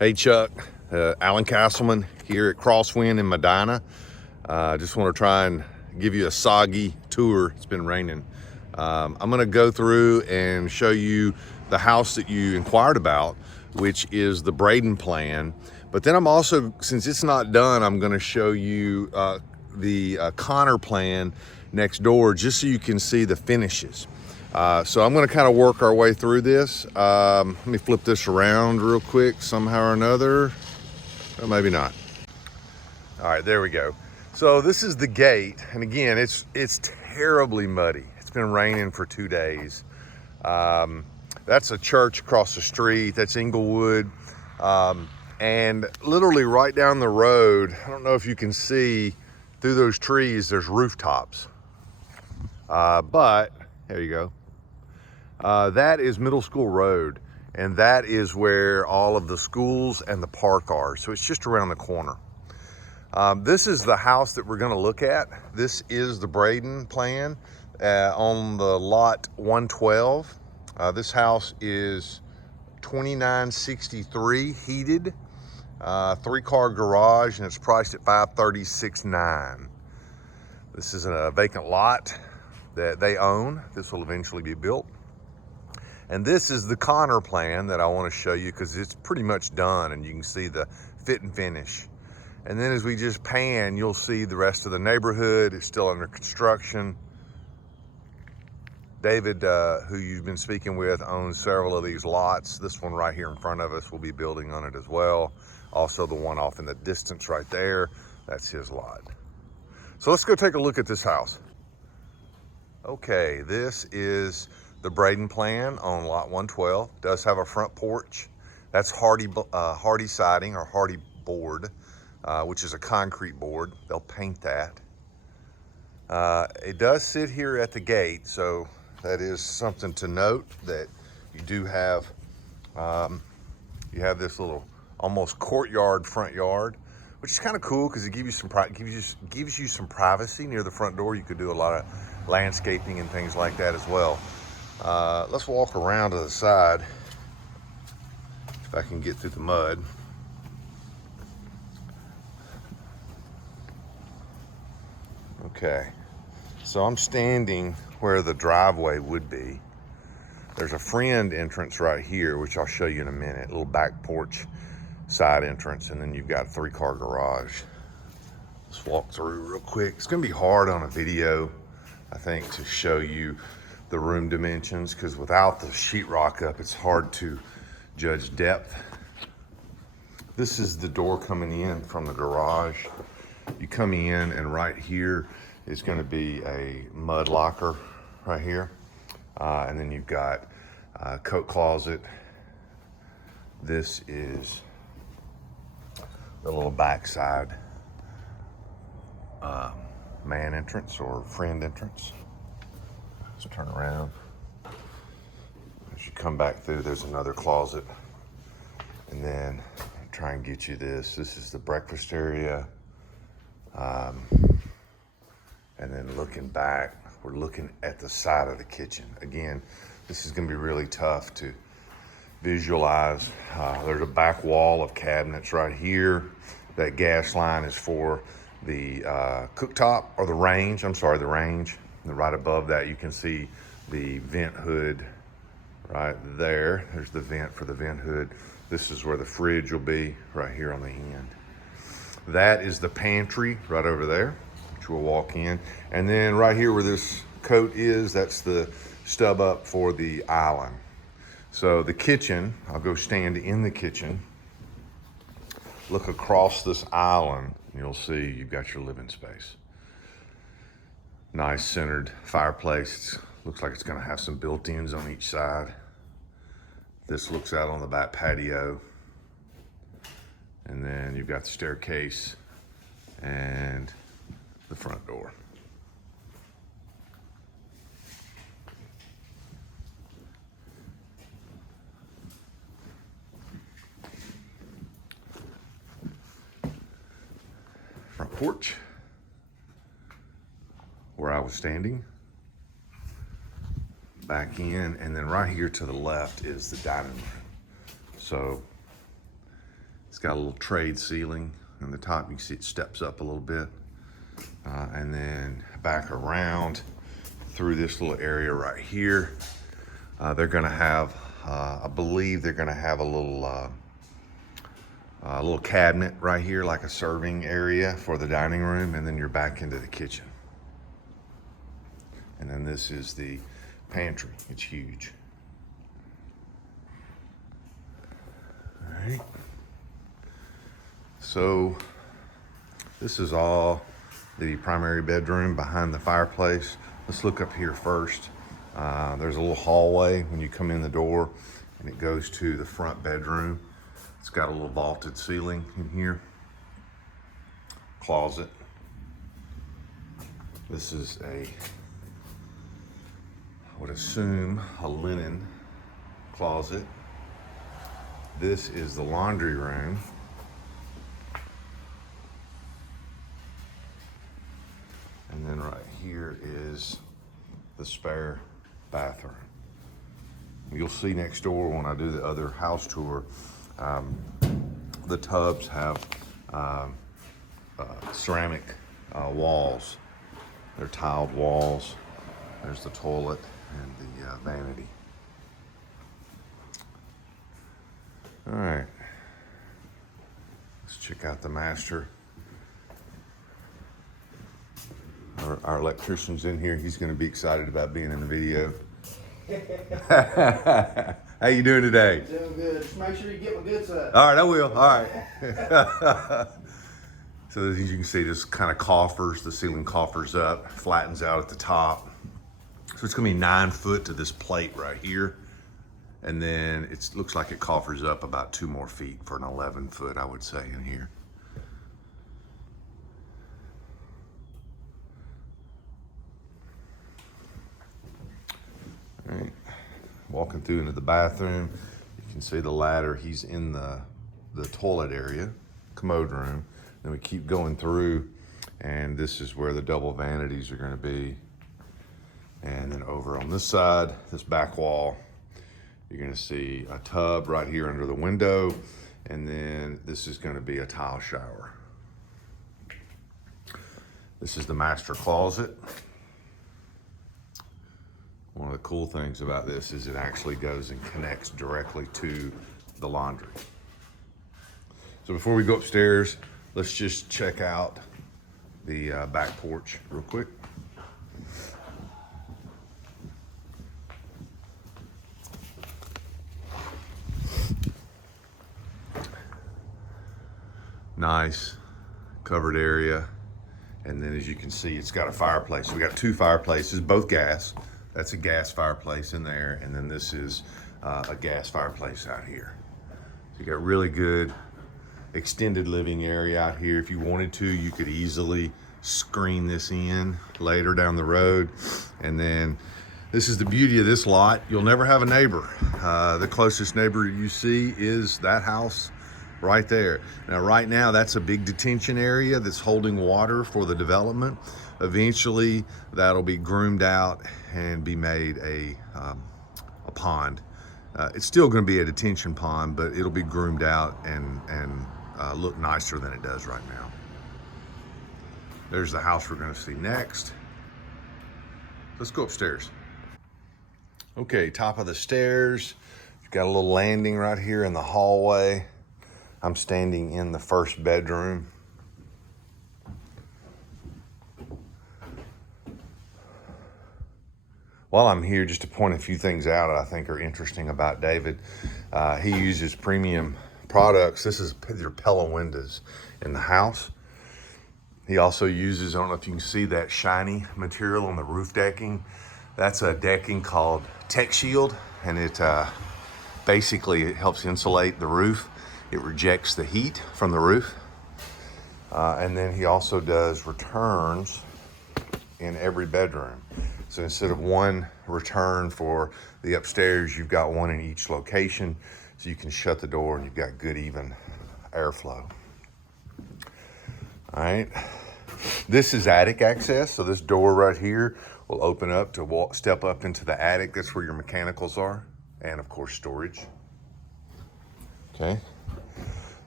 Hey Chuck, Alan Castleman here at Crosswynd in Medina. Just want to try and give you a soggy tour. It's been raining. I'm going to go through and show you the house that you inquired about, which is the Braden plan. But then I'm also, since it's not done, I'm going to show you the Connor plan next door, just so you can see the finishes. So I'm going to kind of work our way through this. Let me flip this around real quick somehow or another. Or maybe not. All right, there we go. So this is the gate, and again, it's terribly muddy. It's been raining for 2 days. That's a church across the street. That's Inglewood. And literally right down the road, I don't know if you can see through those trees, there's rooftops. But there you go. That is Middle School Road, and that is where all of the schools and the park are. So it's just around the corner. This is the house that we're going to look at. This is the Braden plan on the lot 112. This house is 2963 heated, 3-car garage, and it's priced at $536,900. This is a vacant lot that they own. This will eventually be built. And this is the Connor plan that I want to show you because it's pretty much done, and you can see the fit and finish. And then as we just pan, you'll see the rest of the neighborhood. It's still under construction. David, who you've been speaking with, owns several of these lots. This one right here in front of us will be building on it as well. Also the one off in the distance right there, that's his lot. So let's go take a look at this house. Okay, this is the Braden plan on lot 112. Does have a front porch. That's hardy siding or hardy board, which is a concrete board. They'll paint that. It does sit here at the gate, so that is something to note, that you do have this little almost courtyard front yard, which is kind of cool because it gives you some privacy near the front door. You could do a lot of landscaping and things like that as well. Let's walk around to the side if I can get through the mud. Okay, so I'm standing where the driveway would be. There's a friend entrance right here, which I'll show you in a minute, a little back porch side entrance, and then you've got a 3-car garage. Let's walk through real quick. It's gonna be hard on a video, I think, to show you the room dimensions, because without the sheetrock up, it's hard to judge depth. This is the door coming in from the garage. You come in, and right here is going to be a mud locker right here. And then you've got a coat closet. This is the little backside man entrance or friend entrance. So turn around. As you come back through, there's another closet. And then try and get you this. This is the breakfast area. And then looking back, we're looking at the side of the kitchen. Again, this is gonna be really tough to visualize. There's a back wall of cabinets right here. That gas line is for the cooktop, or the range, the range. And right above that, you can see the vent hood right there. There's the vent for the vent hood. This is where the fridge will be, right here on the end. That is the pantry right over there, which we'll walk in. And then right here where this coat is, that's the stub up for the island. So the kitchen, I'll go stand in the kitchen, look across this island, and you'll see you've got your living space. Nice centered fireplace. Looks like it's gonna have some built-ins on each side. This looks out on the back patio. And then you've got the staircase and the front door. Front porch, where I was standing. Back in, and then right here to the left is the dining room. So got a little trade ceiling. On the top, you can see it steps up a little bit. And then back around through this little area right here. They're gonna have, I believe they're gonna have a little cabinet right here, like a serving area for the dining room, and then you're back into the kitchen. And then this is the pantry. It's huge. All right. So this is all the primary bedroom behind the fireplace. Let's look up here first. There's a little hallway when you come in the door, and it goes to the front bedroom. It's got a little vaulted ceiling in here. Closet. This is I would assume a linen closet. This is the laundry room. And then right here is the spare bathroom. You'll see next door when I do the other house tour, the tubs have ceramic walls. They're tiled walls. There's the toilet and the vanity. All right, let's check out the master. Our electrician's in here. He's going to be excited about being in the video. How you doing today? Doing good. Just make sure you get my good side. All right, I will. All right. So as you can see, this kind of coffers, the ceiling coffers up, flattens out at the top. So it's going to be 9 foot to this plate right here. And then it looks like it coffers up about 2 more feet for an 11 foot, I would say, in here. All right, walking through into the bathroom, you can see the ladder. He's in the toilet area, commode room. Then we keep going through, and this is where the double vanities are going to be. And then over on this side, this back wall, you're going to see a tub right here under the window, and then this is going to be a tile shower. This is the master closet. One of the cool things about this is it actually goes and connects directly to the laundry. So before we go upstairs, let's just check out the back porch real quick. Nice covered area. And then as you can see, it's got a fireplace. So we got 2 fireplaces, both gas. That's a gas fireplace in there. And then this is a gas fireplace out here. So you got really good extended living area out here. If you wanted to, you could easily screen this in later down the road. And then this is the beauty of this lot. You'll never have a neighbor. The closest neighbor you see is that house right there. Now, right now, that's a big detention area that's holding water for the development. Eventually, that'll be groomed out and be made a pond. It's still going to be a detention pond, but it'll be groomed out and look nicer than it does right now. There's the house we're going to see next. Let's go upstairs. Okay, top of the stairs. You've got a little landing right here in the hallway. I'm standing in the first bedroom. While I'm here, just to point a few things out that I think are interesting about David. He uses premium products. This is their Pella windows in the house. He also uses, I don't know if you can see that shiny material on the roof decking. That's a decking called Tech Shield, and it basically helps insulate the roof. It rejects the heat from the roof. And then he also does returns in every bedroom. So instead of one return for the upstairs, you've got one in each location. So you can shut the door and you've got good even airflow. All right. This is attic access. So this door right here will open up to step up into the attic. That's where your mechanicals are. And of course, storage. Okay.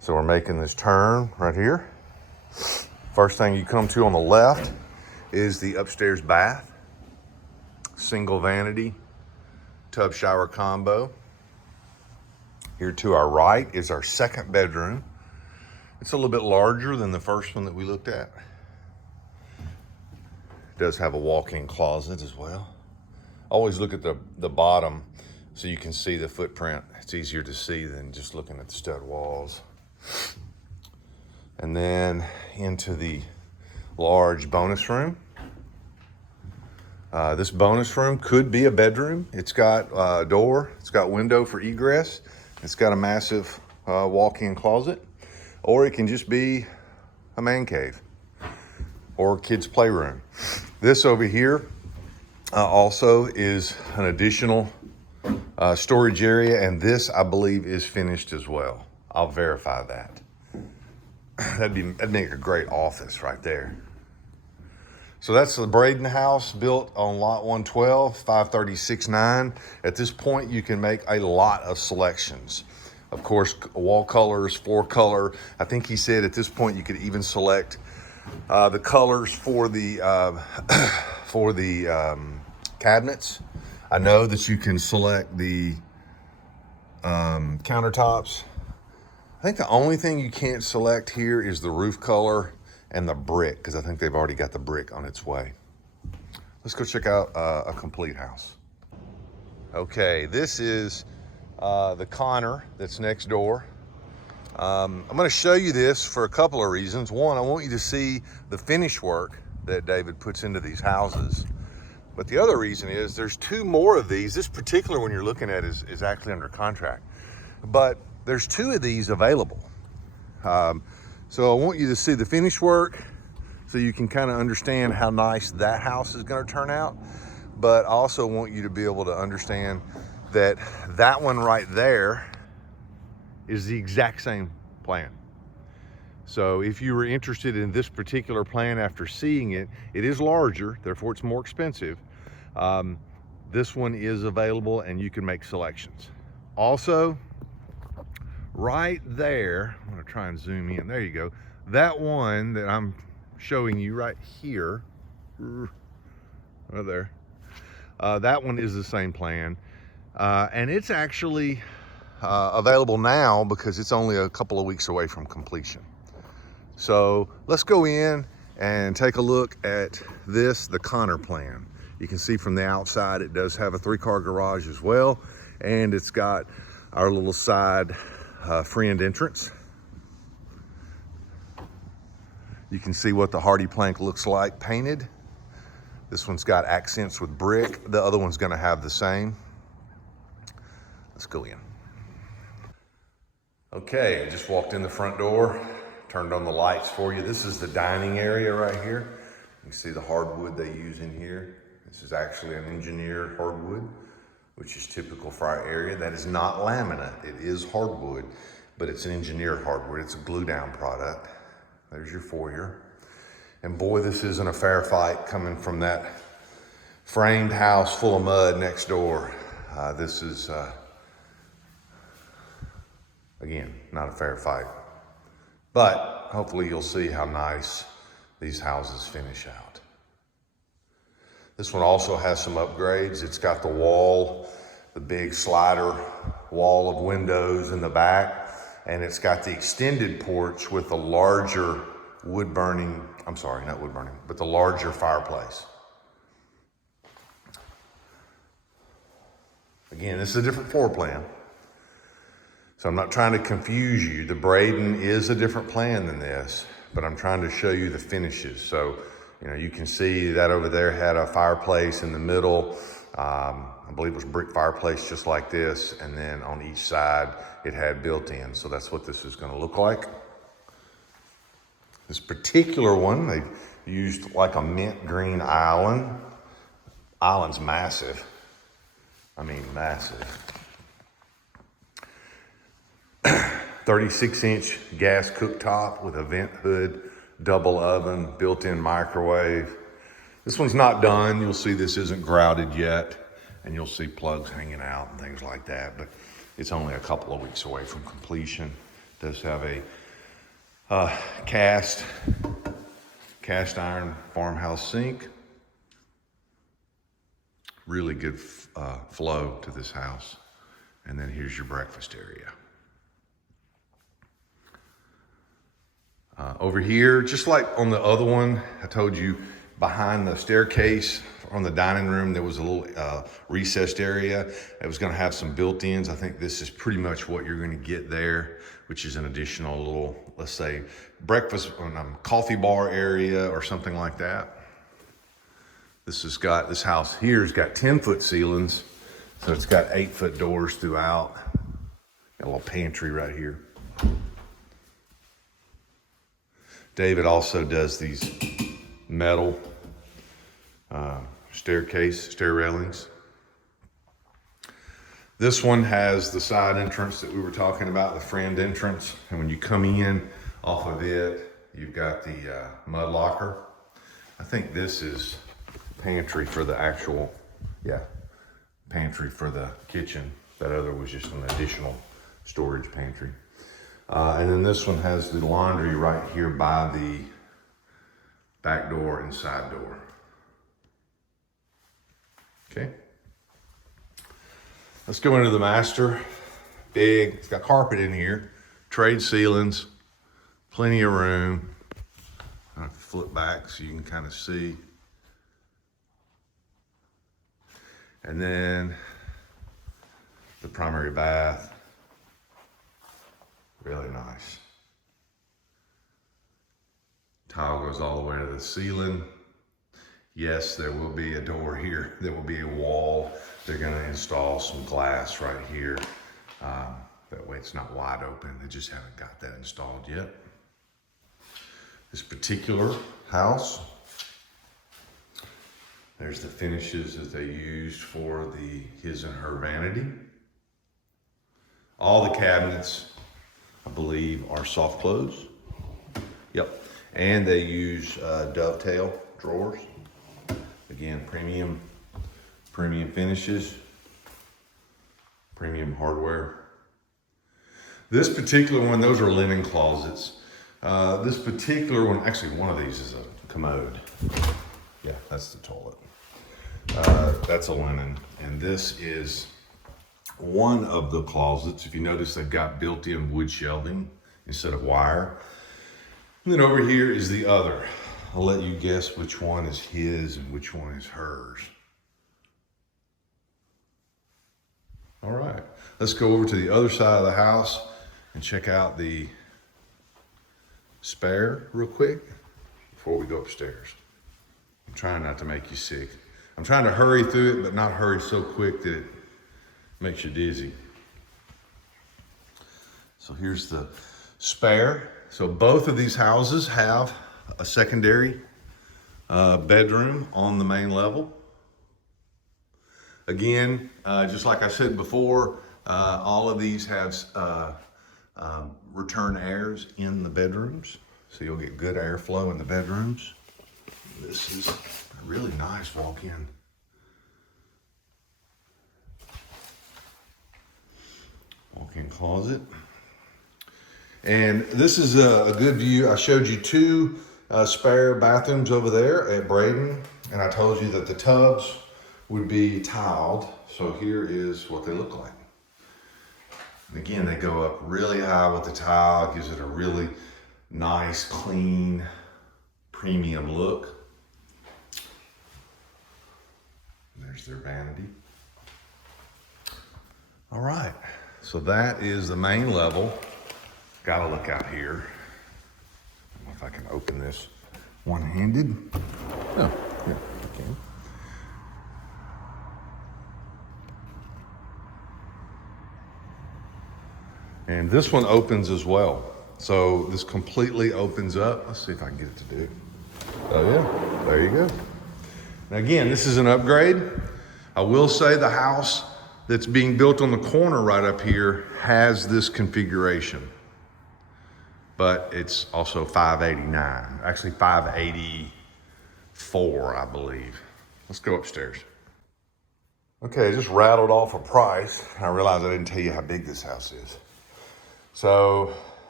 So we're making this turn right here. First thing you come to on the left is the upstairs bath. Single vanity, tub shower combo. Here to our right is our second bedroom. It's a little bit larger than the first one that we looked at. It does have a walk-in closet as well. Always look at the bottom so you can see the footprint. It's easier to see than just looking at the stud walls. And then into the large bonus room. This bonus room could be a bedroom. It's got a door, it's got window for egress, it's got a massive walk-in closet, or it can just be a man cave or kids' playroom. This over here also is an additional storage area, and this, I believe, is finished as well. I'll verify that. That'd make a great office right there. So that's the Braden house built on lot 112, 536.9. At this point, you can make a lot of selections. Of course, wall colors, floor color. I think he said at this point you could even select the colors for the cabinets. I know that you can select the countertops. I think the only thing you can't select here is the roof color and the brick, because I think they've already got the brick on its way. Let's go check out a complete house. Okay, this is the Connor that's next door. I'm gonna show you this for a couple of reasons. One, I want you to see the finish work that David puts into these houses. But the other reason is there's two more of these. This particular one you're looking at is actually under contract. But there's two of these available. So I want you to see the finish work so you can kind of understand how nice that house is going to turn out. But I also want you to be able to understand that that one right there is the exact same plan. So if you were interested in this particular plan after seeing it, it is larger, therefore it's more expensive. This one is available and you can make selections. Also, right there, I'm gonna try and zoom in, there you go. That one that I'm showing you right here, right there, that one is the same plan. And it's actually available now because it's only a couple of weeks away from completion. So let's go in and take a look at this, the Connor plan. You can see from the outside, it does have a 3-car garage as well. And it's got our little side friend entrance. You can see what the hardy plank looks like painted. This one's got accents with brick. The other one's gonna have the same. Let's go in. Okay, I just walked in the front door, turned on the lights for you. This is the dining area right here. You can see the hardwood they use in here. This is actually an engineered hardwood, which is typical for our area. That is not laminate, it is hardwood, but it's an engineered hardwood. It's a glue down product. There's your foyer. And boy, this isn't a fair fight coming from that framed house full of mud next door. This is, again, not a fair fight. But hopefully you'll see how nice these houses finish out. This one also has some upgrades. It's got the wall, the big slider wall of windows in the back, and it's got the extended porch with the larger wood burning, I'm sorry, not wood burning, but the larger fireplace. Again, this is a different floor plan. So I'm not trying to confuse you. The Braden is a different plan than this, but I'm trying to show you the finishes. So, you know, you can see that over there had a fireplace in the middle. I believe it was brick fireplace just like this. And then on each side, it had built-in. So that's what this is gonna look like. This particular one, they used like a mint green island. Island's massive. I mean, massive. 36-inch gas cooktop with a vent hood, double oven, built-in microwave. This one's not done. You'll see this isn't grouted yet, and you'll see plugs hanging out and things like that, but it's only a couple of weeks away from completion. does have a cast iron farmhouse sink. Really good flow to this house. And then here's your breakfast area. Over here, just like on the other one, I told you behind the staircase on the dining room, there was a little recessed area. It was gonna have some built-ins. I think this is pretty much what you're gonna get there, which is an additional little, let's say, breakfast, coffee bar area or something like that. This house here has got 10-foot ceilings, so it's got 8-foot doors throughout. Got a little pantry right here. David also does these metal stair railings. This one has the side entrance that we were talking about, the friend entrance. And when you come in off of it, you've got the mud locker. I think this is pantry for the actual, pantry for the kitchen. That other was just an additional storage pantry. And then this one has the laundry right here by the back door and side door. Okay. Let's go into the master. Big, it's got carpet in here, trade ceilings, plenty of room. I'll flip back so you can kind of see. And then the primary bath. Really nice. Tile goes all the way to the ceiling. Yes, there will be a door here. There will be a wall. They're gonna install some glass right here. That way it's not wide open. They just haven't got that installed yet. This particular house, there's the finishes that they used for his and her vanity. All the cabinets, I believe, are soft close. Yep. And they use dovetail drawers. Again, premium finishes, premium hardware. This particular one, those are linen closets. This particular one, actually one of these is a commode. Yeah, that's the toilet. That's a linen. And this is one of the closets. If you notice, they've got built-in wood shelving instead of wire. And then over here is the other. I'll let you guess which one is his and which one is hers. All right, let's go over to the other side of the house and check out the spare real quick before we go upstairs. I'm trying not to make you sick. I'm trying to hurry through it, but not hurry so quick that it makes you dizzy. So here's the spare. So both of these houses have a secondary bedroom on the main level. Again, just like I said before, all of these have return airs in the bedrooms. So you'll get good airflow in the bedrooms. This is a really nice walk-in. Walk-in closet. And this is a good view. I showed you two spare bathrooms over there at Braden, and I told you that the tubs would be tiled. So here is what they look like. And again, they go up really high with the tile. It gives it a really nice, clean, premium look. There's their vanity. All right, so that is the main level. Gotta look out here. I don't know if I can open this one-handed. Oh, yeah, I can. And this one opens as well. So this completely opens up. Let's see if I can get it to do. Oh yeah, there you go. Now again, this is an upgrade. I will say the house that's being built on the corner right up here has this configuration, but it's also $589, actually $584, I believe. Let's go upstairs. Okay, I just rattled off a price. I realized I didn't tell you how big this house is. So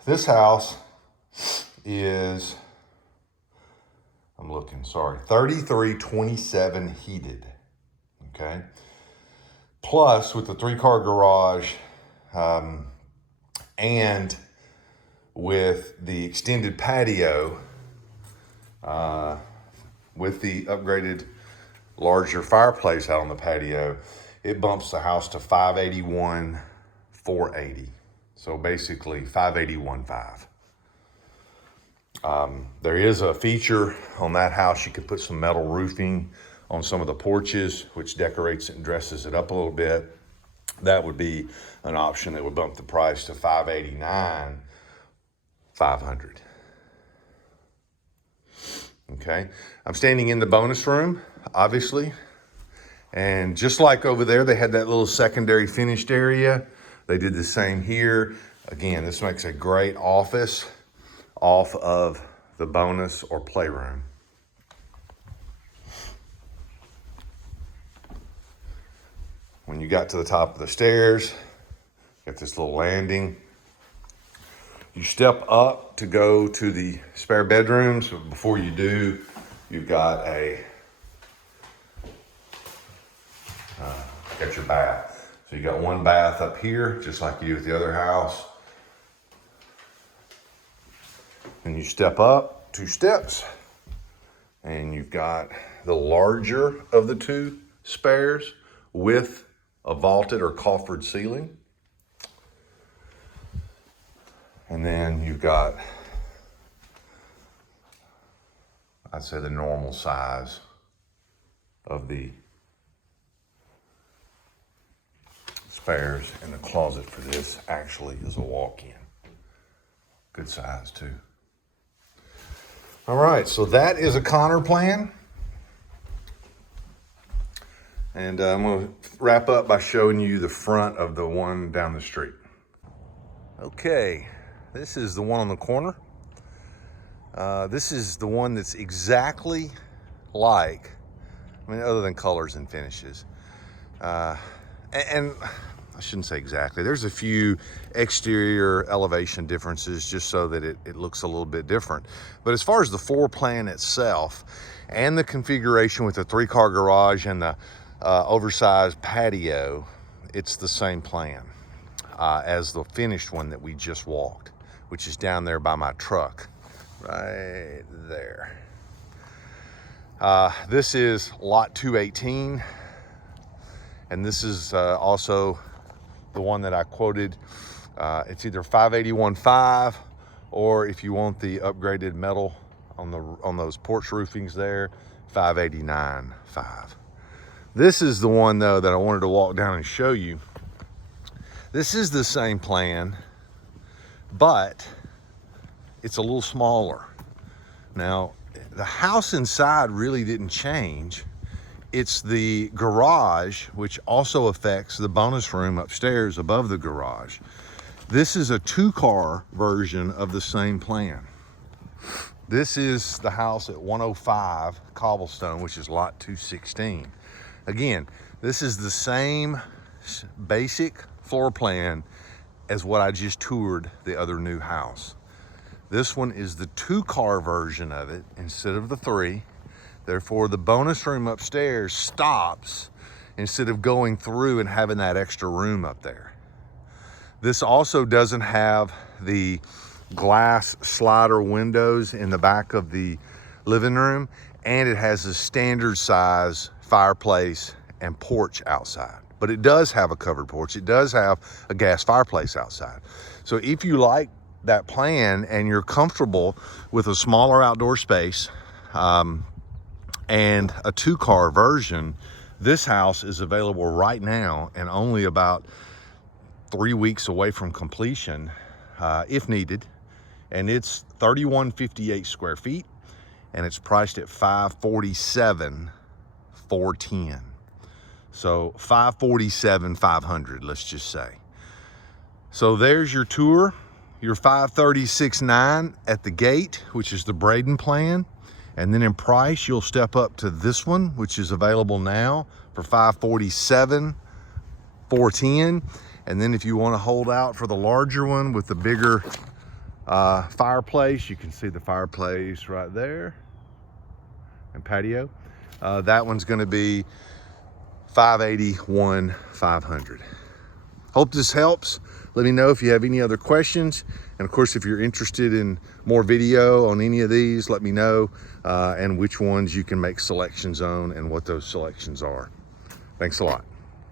This house is, I'm looking, sorry, 3327 heated, okay? Plus with the 3-car garage and with the extended patio, with the upgraded larger fireplace out on the patio, it bumps the house to 581,480. So basically 581,500. There is a feature on that house. You could put some metal roofing on some of the porches, which decorates it and dresses it up a little bit. That would be an option that would bump the price to 589,500. Okay, I'm standing in the bonus room, obviously. And just like over there, they had that little secondary finished area. They did the same here. Again, this makes a great office off of the bonus or playroom. When you got to the top of the stairs, got this little landing. You step up to go to the spare bedrooms. But before you do, you've got got your bath. So you got one bath up here, just like you do with the other house. And you step up 2 steps, and you've got the larger of the 2 spares with a vaulted or coffered ceiling. And then you've got, I'd say, the normal size of the spares, and the closet for this actually is a walk-in. Good size too. All right, so that is a Connor plan. And I'm gonna wrap up by showing you the front of the one down the street. Okay, this is the one on the corner. This is the one that's exactly like, I mean, other than colors and finishes. And I shouldn't say exactly. There's a few exterior elevation differences just so that it looks a little bit different. But as far as the floor plan itself and the configuration with the 3-car garage and the oversized patio, it's the same plan as the finished one that we just walked, which is down there by my truck, right there. This is lot 218. And this is also the one that I quoted. It's either 581,500, or if you want the upgraded metal on those porch roofings there, 589,500. This is the one though that I wanted to walk down and show you. This is the same plan, but it's a little smaller. Now, the house inside really didn't change. It's the garage, which also affects the bonus room upstairs above the garage. This is a 2-car version of the same plan. This is the house at 105 Cobblestone, which is lot 216. Again, this is the same basic floor plan as what I just toured the other new house. This one is the 2-car version of it instead of the 3. Therefore, the bonus room upstairs stops instead of going through and having that extra room up there. This also doesn't have the glass slider windows in the back of the living room, and it has a standard size fireplace and porch outside. But it does have a covered porch. It does have a gas fireplace outside. So if you like that plan and you're comfortable with a smaller outdoor space, and a 2-car version, this house is available right now and only about 3 weeks away from completion, if needed. And it's 3158 square feet, and it's priced at $547,410. So $547,500, let's just say. So there's your tour, your $536,900 at the gate, which is the Braden plan. And then in price, you'll step up to this one, which is available now for $547,410. And then if you want to hold out for the larger one with the bigger Fireplace, you can see the fireplace right there, and patio. That one's gonna be $581,500. Hope this helps. Let me know if you have any other questions. And of course, if you're interested in more video on any of these, let me know, and which ones you can make selections on and what those selections are. Thanks a lot.